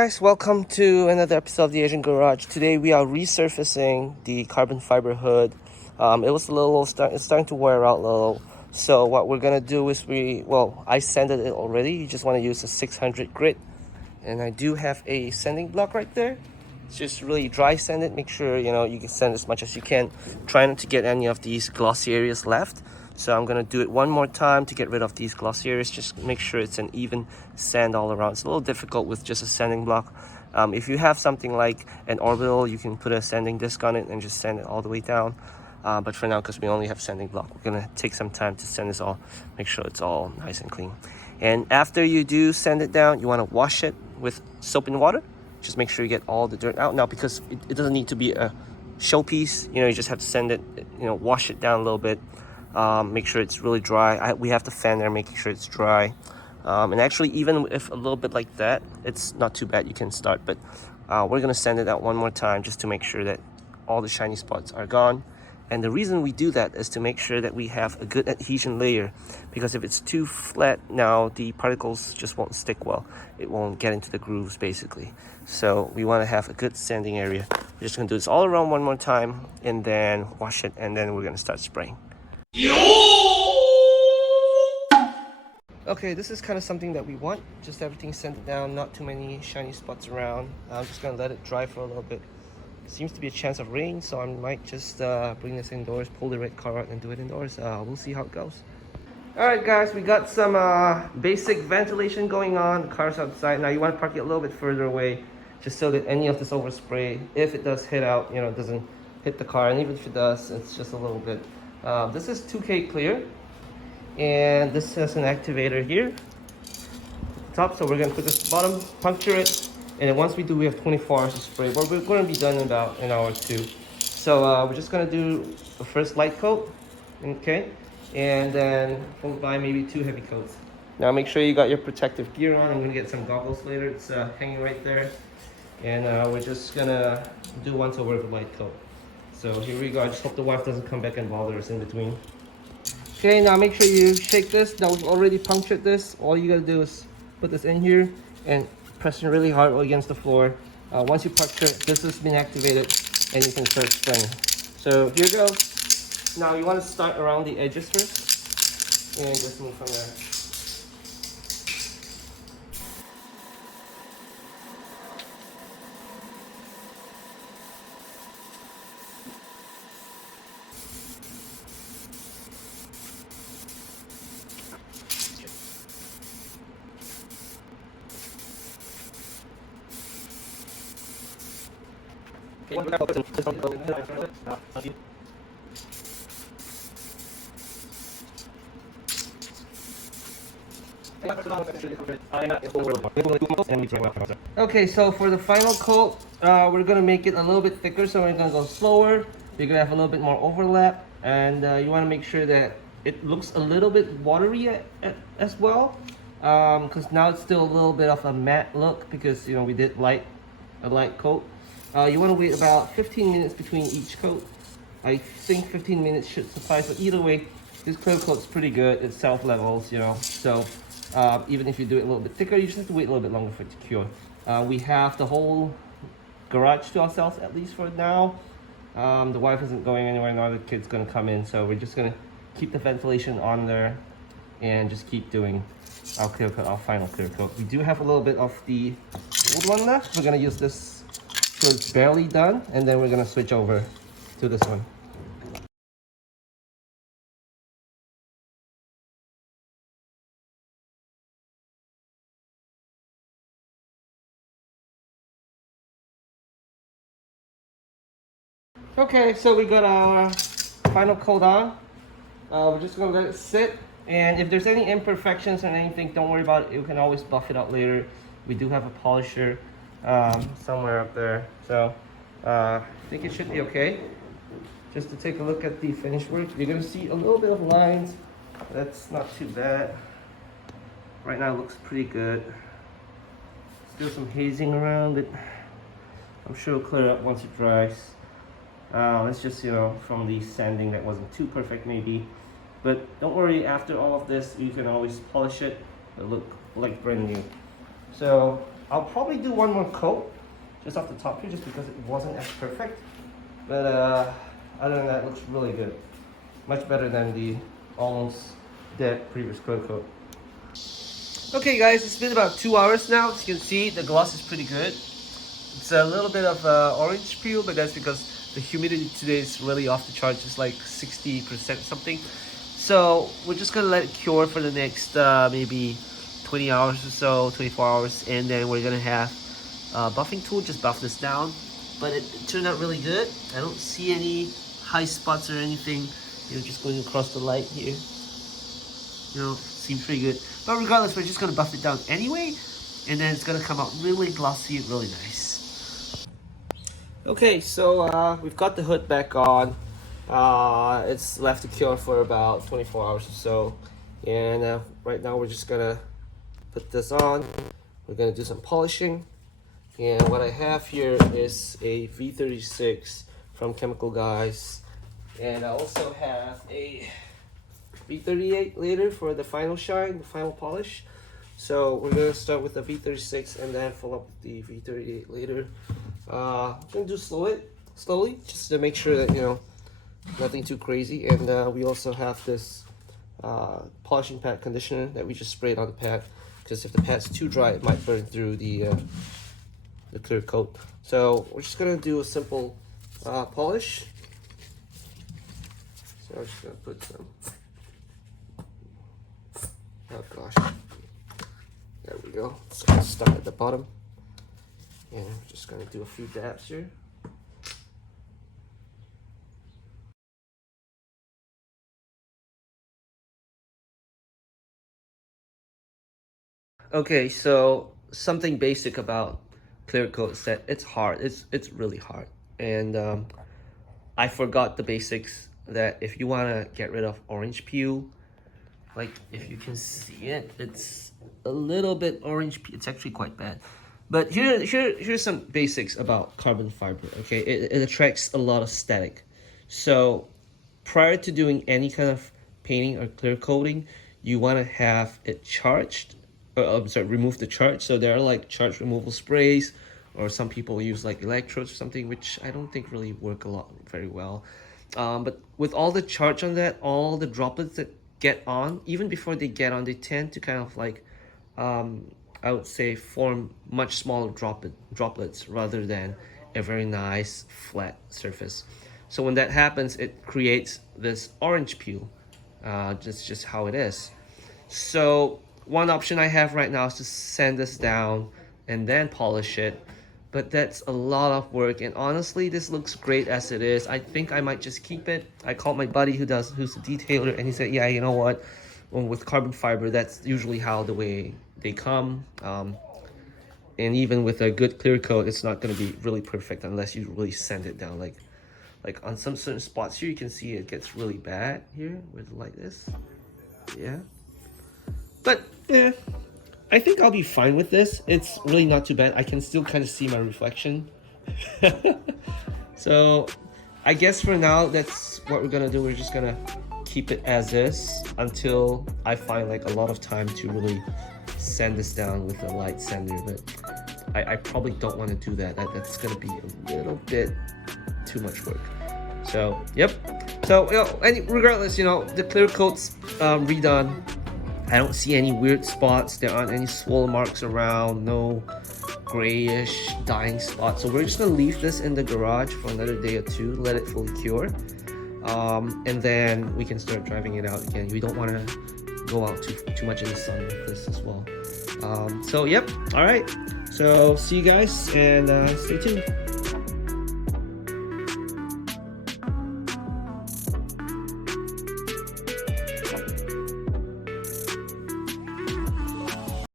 Guys, welcome to another episode of the Asian Garage. Today we are resurfacing the carbon fiber hood. It was it's starting to wear out a little. So what we're gonna do is I sanded it already. You just want to use a 600 grit, and I do have a sanding block right there. It's just really dry sand it. Make sure you can sand as much as you can. Try not to get any of these glossy areas left. So I'm gonna do it one more time to get rid of these glossy areas. Just make sure it's an even sand all around. It's a little difficult with just a sanding block. If you have something like an orbital, you can put a sanding disc on it and just sand it all the way down. But for now, because we only have sanding block, we're gonna take some time to sand this all, make sure it's all nice and clean. And after you do sand it down, you wanna wash it with soap and water. Just make sure you get all the dirt out. Now, because it doesn't need to be a showpiece, you just have to sand it, wash it down a little bit. Make sure it's really dry. We have the fan there, making sure it's dry. And actually, even if a little bit like that, it's not too bad. You can start, but we're gonna sand it out one more time just to make sure that all the shiny spots are gone. And the reason we do that is to make sure that we have a good adhesion layer, because if it's too flat now, the particles just won't stick well. It won't get into the grooves basically. So we want to have a good sanding area. We're just gonna do this all around one more time and then wash it, and then we're gonna start spraying. Okay, this is kind of something that we want. Just everything sanded down, not too many shiny spots around. I'm just gonna let it dry for a little bit. Seems to be a chance of rain, so I might just bring this indoors, pull the red car out and do it indoors. We'll see how it goes. Alright guys, we got some basic ventilation going on. The car's outside. Now you want to park it a little bit further away, just so that any of this overspray, if it does hit out, it doesn't hit the car. And even if it does, it's just a little bit. This is 2K clear, and this has an activator here at the top. So we're going to put this bottom, puncture it, and then once we do, we have 24 hours to spray. But we're going to be done in about an hour or two. So we're just going to do the first light coat, okay, and then followed by maybe 2 heavy coats. Now make sure you got your protective gear on. I'm going to get some goggles later. It's hanging right there. And we're just going to do once over the light coat. So here we go. I just hope the wife doesn't come back and bother us in between. Okay, now make sure you shake this. Now we've already punctured this. All you gotta do is put this in here and press it really hard against the floor. Once you puncture it, this has been activated and you can start spraying. So here we go. Now you want to start around the edges first and just move from there. Okay, so for the final coat, we're gonna make it a little bit thicker, so we're gonna go slower. You're gonna have a little bit more overlap, and you want to make sure that it looks a little bit watery as well, because now it's still a little bit of a matte look because we did a light coat. You want to wait about 15 minutes between each coat. I think 15 minutes should suffice, but either way, this Clearcoat's pretty good. It self-levels, so even if you do it a little bit thicker, you just have to wait a little bit longer for it to cure. We have the whole garage to ourselves, at least for now. The wife isn't going anywhere, nor the kid's gonna come in, so we're just gonna keep the ventilation on there and just keep doing our Clearcoat, our final Clearcoat. We do have a little bit of the old one left. We're gonna use this so it's barely done, and then we're gonna switch over to this one. Okay, so we got our final coat on. We're just gonna let it sit, and if there's any imperfections or anything, don't worry about it. You can always buff it out later. We do have a polisher somewhere up there, so I think it should be okay. Just to take a look at the finished work, you're gonna see a little bit of lines. That's not too bad. Right now it looks pretty good. Still some hazing around it. I'm sure it'll clear up once it dries. It's just from the sanding that wasn't too perfect maybe, but don't worry, after all of this you can always polish it. It'll look like brand new. So I'll probably do one more coat just off the top here, just because it wasn't as perfect. But other than that, it looks really good. Much better than the almost dead previous Clearcoat. Okay guys, it's been about 2 hours now. As you can see, the gloss is pretty good. It's a little bit of orange peel, but that's because the humidity today is really off the charts. It's like 60% something. So we're just gonna let it cure for the next maybe 20 hours or so, 24 hours, and then we're gonna have a buffing tool just buff this down. But it turned out really good. I don't see any high spots or anything. You know, just going across the light here. You know, seems pretty good. But regardless, we're just gonna buff it down anyway, and then it's gonna come out really glossy and really nice. Okay, so we've got the hood back on. It's left to cure for about 24 hours or so, and right now we're just gonna put this on. We're gonna do some polishing, and what I have here is a V36 from Chemical Guys, and I also have a V38 later for the final shine, the final polish. So we're gonna start with the V36 and then follow up with the V38 later. I'm gonna do slowly, just to make sure that, you know, nothing too crazy. And we also have this polishing pad conditioner that we just sprayed on the pad, because if the pad's too dry, it might burn through the clear coat. So we're just gonna do a simple polish. So I'm just gonna put some. Oh gosh, there we go. It's gonna start at the bottom, and I'm just gonna do a few dabs here. Okay, so something basic about Clearcoat is that it's hard. It's really hard, and I forgot the basics. That if you want to get rid of orange peel, like if you can see it, it's a little bit orange peel. It's actually quite bad. But here's some basics about carbon fiber. Okay, it attracts a lot of static. So prior to doing any kind of painting or clear coating, you want to have it charged. I'm sorry, remove the charge. So there are like charge removal sprays, or some people use like electrodes or something, which I don't think really work very well. But with all the charge on that, all the droplets that get on, even before they get on, they tend to kind of like, I would say, form much smaller droplets rather than a very nice flat surface. So when that happens, it creates this orange peel. Just how it is. So one option I have right now is to sand this down and then polish it, but that's a lot of work, and honestly this looks great as it is. I think I might just keep it. I called my buddy who's the detailer, and he said, yeah, you know what, with carbon fiber, that's usually how the way they come, and even with a good clear coat, it's not going to be really perfect unless you really sand it down. Like on some certain spots here, you can see it gets really bad here with the light this. Yeah, but yeah, I think I'll be fine with this. It's really not too bad. I can still kind of see my reflection. So I guess for now, that's what we're gonna do. We're just gonna keep it as is until I find like a lot of time to really sand this down with a light sander. But I probably don't want to do that. That's gonna be a little bit too much work. So yep. So, you know, regardless, you know, the clear coat's redone. I don't see any weird spots. There aren't any swollen marks around, no grayish dying spots. So we're just gonna leave this in the garage for another day or two, let it fully cure, and then we can start driving it out again. We don't want to go out too much in the sun with this as well. So yep, all right, so see you guys, and stay tuned.